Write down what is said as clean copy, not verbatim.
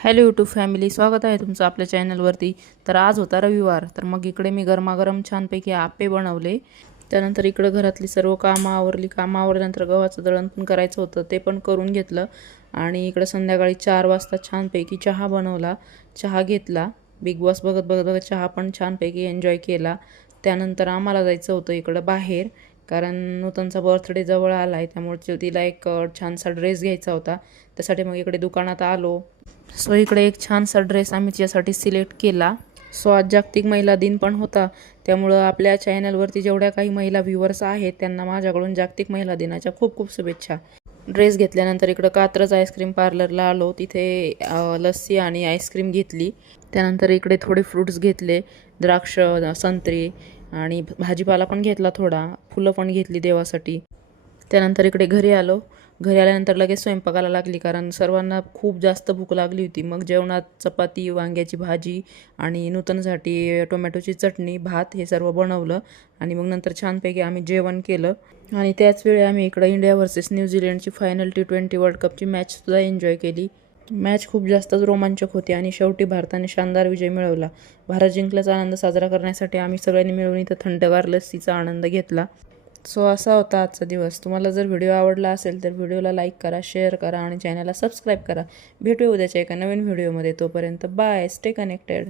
Hello YouTube family, स्वागत आहे तुमचं आपल्या चॅनलवरती। तर आज होता रविवार, तर मग इकडे मी गरमागरम छानपैकी आप्पे बनवले। त्यानंतर इकडे घरातली सर्व कामं आवरल्यानंतर गव्हाचं दळण पण करायचं होतं, ते पण करून घेतलं। आणि इकडे संध्याकाळी 4 वाजता छानपैकी चहा बनवला, चहा घेतला। बिग बॉस बघत बघत चहा पण छानपैकी एन्जॉय केला। त्यानंतर आम्हाला जायचं होतं इकडं बाहेर, कारण नूतनचा बर्थडे जवळ आला आहे, त्यामुळे तिला एक छानसा ड्रेस घ्यायचा होता। त्यासाठी मग इकडे दुकानात आलो। सो इकडे एक छानसा ड्रेस आम्ही तिच्यासाठी सिलेक्ट केला। सो आज जागतिक महिला दिन पण होता, त्यामुळं आपल्या चॅनलवरती जेवढ्या काही महिला व्ह्यूअर्स आहेत त्यांना माझ्याकडून जागतिक महिला दिनाच्या खूप खूप शुभेच्छा। ड्रेस घेतल्यानंतर इकडं कात्रज आईस्क्रीम पार्लरला आलो, तिथे लस्सी आणि आईस्क्रीम घेतली। त्यानंतर इकडे थोडे फ्रूट्स घेतले, द्राक्ष, संत्री आणि भाजीपाला पण घेतला थोडा, फुलं पण घेतली देवासाठी। त्यानंतर इकडे घरी आलो। घरी आल्यानंतर लगेच स्वयंपाकाला लागली, कारण सर्वांना खूप जास्त भूक लागली होती। मग जेवणात चपाती, वांग्याची भाजी आणि नूतनसाठी टोमॅटोची चटणी, भात हे सर्व बनवलं। आणि मग नंतर छानपैकी आम्ही जेवण केलं। आणि त्याच वेळी आम्ही इकडं इंडिया वर्सेस न्यूझीलंडची फायनल T20 वर्ल्ड कपची मॅचसुद्धा एन्जॉय केली। मॅच खूप जास्तच रोमांचक होती आणि शेवटी भारताने शानदार विजय मिळवला। भारत जिंकल्याचा आनंद साजरा करण्यासाठी आम्ही सगळ्यांनी मिळून इथं थंडगार लस्सीचा आनंद घेतला। सो असा होता आजचा दिवस। तुम्हाला जर व्हिडिओ आवडला असेल तर व्हिडिओला लाईक करा, शेअर करा आणि चॅनलला सबस्क्राईब करा। भेटूया उद्याच्या एका नवीन व्हिडिओमध्ये। तोपर्यंत बाय, स्टे कनेक्टेड।